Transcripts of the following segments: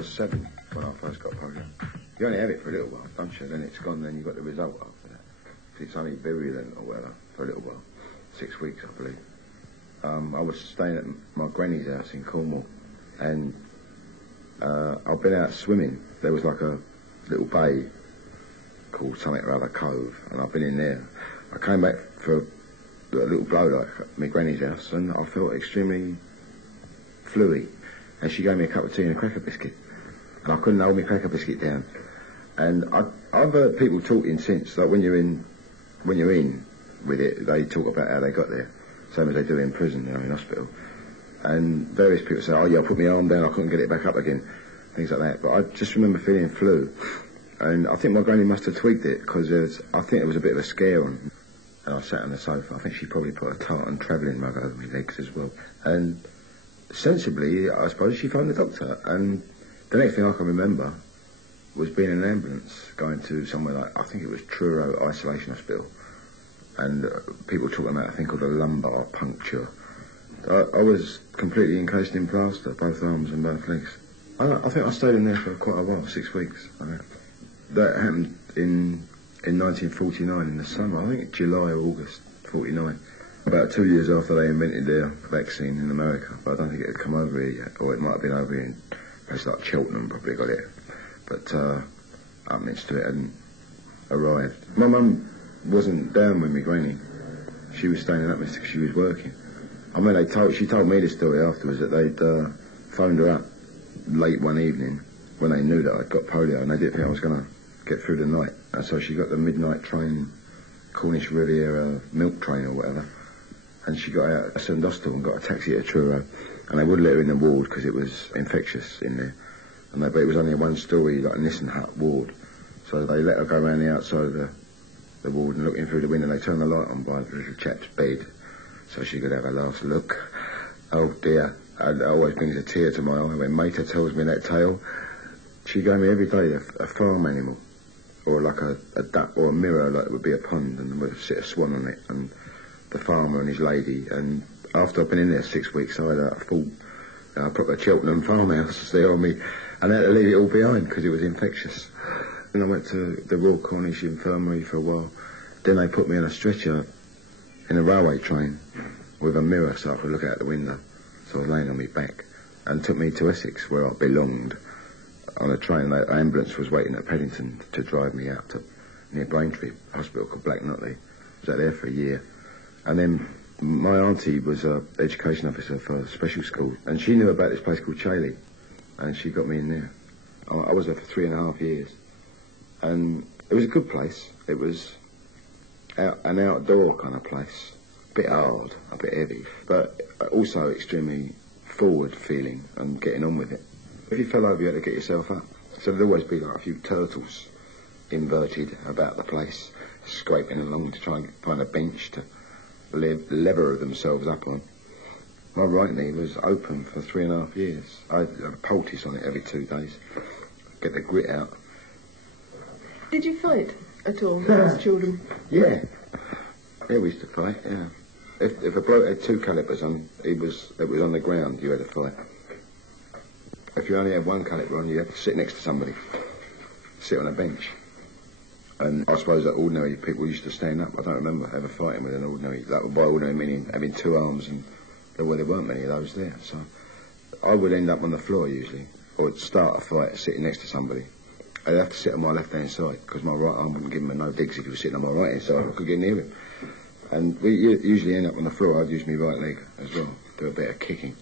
was 7 when I first got polio. You only have it for a little while, don't you? Then it's gone, then you've got the result after that. It's only virulent or whatever for a little while. 6 weeks, I believe. I was staying at my granny's house in Cornwall, and I've been out swimming. There was like a little bay called something or other Cove, and I've been in there. I came back for a little blow like at my granny's house, and I felt extremely fluey, and she gave me a cup of tea and a cracker biscuit, and I couldn't hold my cracker biscuit down. And I've heard people talking since, like when you're in with it, they talk about how they got there, same as they do in prison, in hospital. And various people say, oh yeah, I put my arm down, I couldn't get it back up again, things like that. But I just remember feeling flu, and I think my granny must have tweaked it, because I think it was a bit of a scare on. And I sat on the sofa. I think she probably put a tartan travelling mug over my legs as well. And sensibly, I suppose, she phoned the doctor. And the next thing I can remember was being in an ambulance going to somewhere like, I think it was Truro Isolation Hospital. And people talking about a thing called a lumbar puncture. I was completely encased in plaster, both arms and both legs. I think I stayed in there for quite a while, 6 weeks. That happened in 1949 in the summer, I think July or August 49. About 2 years after they invented their vaccine in America, but I don't think it had come over here yet, or it might have been over here in places like Cheltenham, probably got it, but up next to it hadn't arrived. My mum wasn't down with me granny. She was staying in Upminster because she was working. I mean, she told me the story afterwards that they'd phoned her up late one evening when they knew that I'd got polio, and they didn't think I was going to get through the night. And so she got the midnight train, Cornish Riviera milk train or whatever, and she got out at St Austell and got a taxi at Truro, and they wouldn't let her in the ward because it was infectious in there, but it was only a one-storey, like a Nissen hut ward, so they let her go around the outside of the ward and look in through the window. They turned the light on by the little chap's bed so she could have a last look. Oh dear, it always brings a tear to my eye when Mater tells me that tale. She gave me every day a farm animal, or like a duck or a mirror, like it would be a pond, and there would sit a swan on it, and the farmer and his lady. And after I've been in there 6 weeks, I had a full proper Cheltenham farmhouse there on me, and I had to leave it all behind because it was infectious. And I went to the Royal Cornish Infirmary for a while. Then they put me on a stretcher in a railway train with a mirror so I could look out the window. So I was laying on my back, and took me to Essex, where I belonged. On a train, the ambulance was waiting at Paddington to drive me out to near Braintree, a hospital called Black Notley. I was out there for a year. And then my auntie was an education officer for a special school, and she knew about this place called Chailey, and she got me in there. I was there for 3.5 years. And it was a good place. It was an outdoor kind of place. A bit hard, a bit heavy, but also extremely forward feeling and getting on with it. If you fell over, you had to get yourself up. So there'd always be like a few turtles inverted about the place, scraping along to try and find a bench to lever themselves up on. My right knee was open for 3.5 years. I had a poultice on it every 2 days. Get the grit out. Did you fight at all as children? Yeah. Yeah, we used to fight, yeah. If a bloke had 2 calipers on, it was on the ground, you had to fight. If you only had 1 caliper on, you had to sit next to somebody. Sit on a bench. And I suppose that ordinary people used to stand up. I don't remember ever fighting with an ordinary, like by ordinary meaning having 2 arms, and there weren't many of those there. So I would end up on the floor usually, or start a fight sitting next to somebody. I'd have to sit on my left-hand side because my right arm wouldn't give him no digs if he was sitting on my right-hand side. I could get near him. And we usually end up on the floor. I'd use my right leg as well, do a bit of kicking.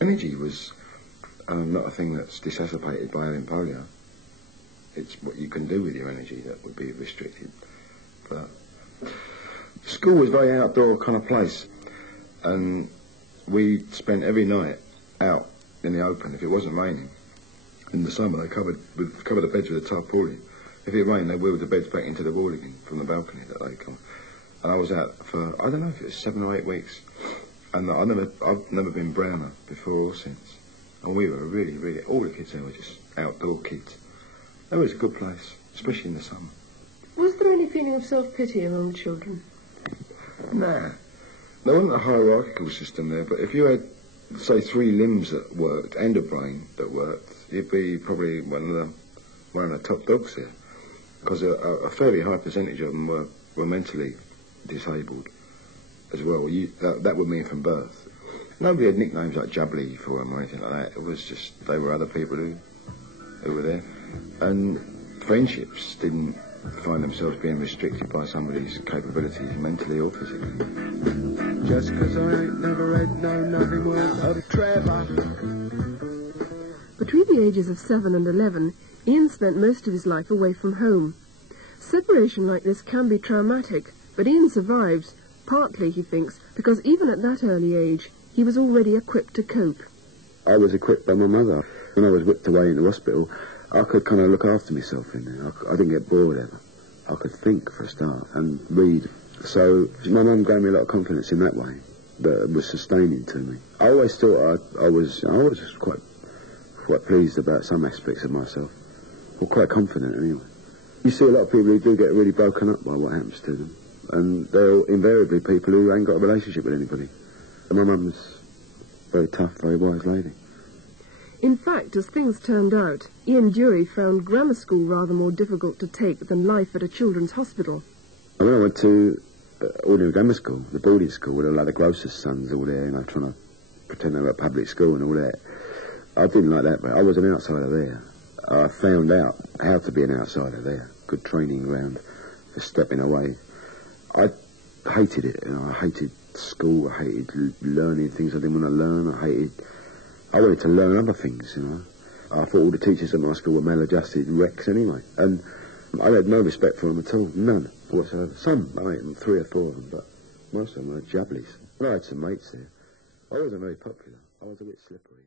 Energy was not a thing that's disassociated by having polio. It's what you can do with your energy that would be restricted. But school was a very outdoor kind of place, and we spent every night out in the open if it wasn't raining. In the summer, they covered the beds with a tarpaulin. If it rained, they wheeled the beds back into the wall again from the balcony that they come. And I was out for, I don't know if it was 7 or 8 weeks. And I've never been browner before or since. And we were really, all the kids there were just outdoor kids. It was a good place, especially in the summer. Was there any feeling of self-pity among the children? Nah. There wasn't a hierarchical system there, but if you had say, 3 limbs that worked and a brain that worked, you'd be probably one of the top dogs here. Because a fairly high percentage of them were mentally disabled as well. That would mean from birth. Nobody had nicknames like Jubbly for them or anything like that. It was just, they were other people who were there. And friendships didn't find themselves being restricted by somebody's capabilities mentally or physically. Just 'cause I ain't never had nothing worth of Trevor. Between the ages of 7 and 11, Ian spent most of his life away from home. Separation like this can be traumatic, but Ian survives, partly, he thinks, because even at that early age, he was already equipped to cope. I was equipped by my mother. When I was whipped away into hospital, I could kind of look after myself in there. I didn't get bored ever. I could think for a start and read. So my mum gave me a lot of confidence in that way that was sustaining to me. I always thought I was quite pleased about some aspects of myself. Well, quite confident anyway. You see a lot of people who do get really broken up by what happens to them. And they're invariably people who ain't got a relationship with anybody. And my mum's a very tough, very wise lady. In fact, as things turned out, Ian Dury found grammar school rather more difficult to take than life at a children's hospital. And when I went to ordinary grammar school, the boarding school, with a lot of grocer's sons all there, trying to pretend they were at public school and all that, I didn't like that, but I was an outsider there. I found out how to be an outsider there. Good training ground for stepping away. I hated it, I hated school, I hated learning things I didn't want to learn, I wanted to learn other things, I thought all the teachers at my school were maladjusted wrecks anyway, and I had no respect for them at all, none whatsoever. Some, 3 or 4 of them, but most of them were jubblies. And I had some mates there. I wasn't very popular, I was a bit slippery.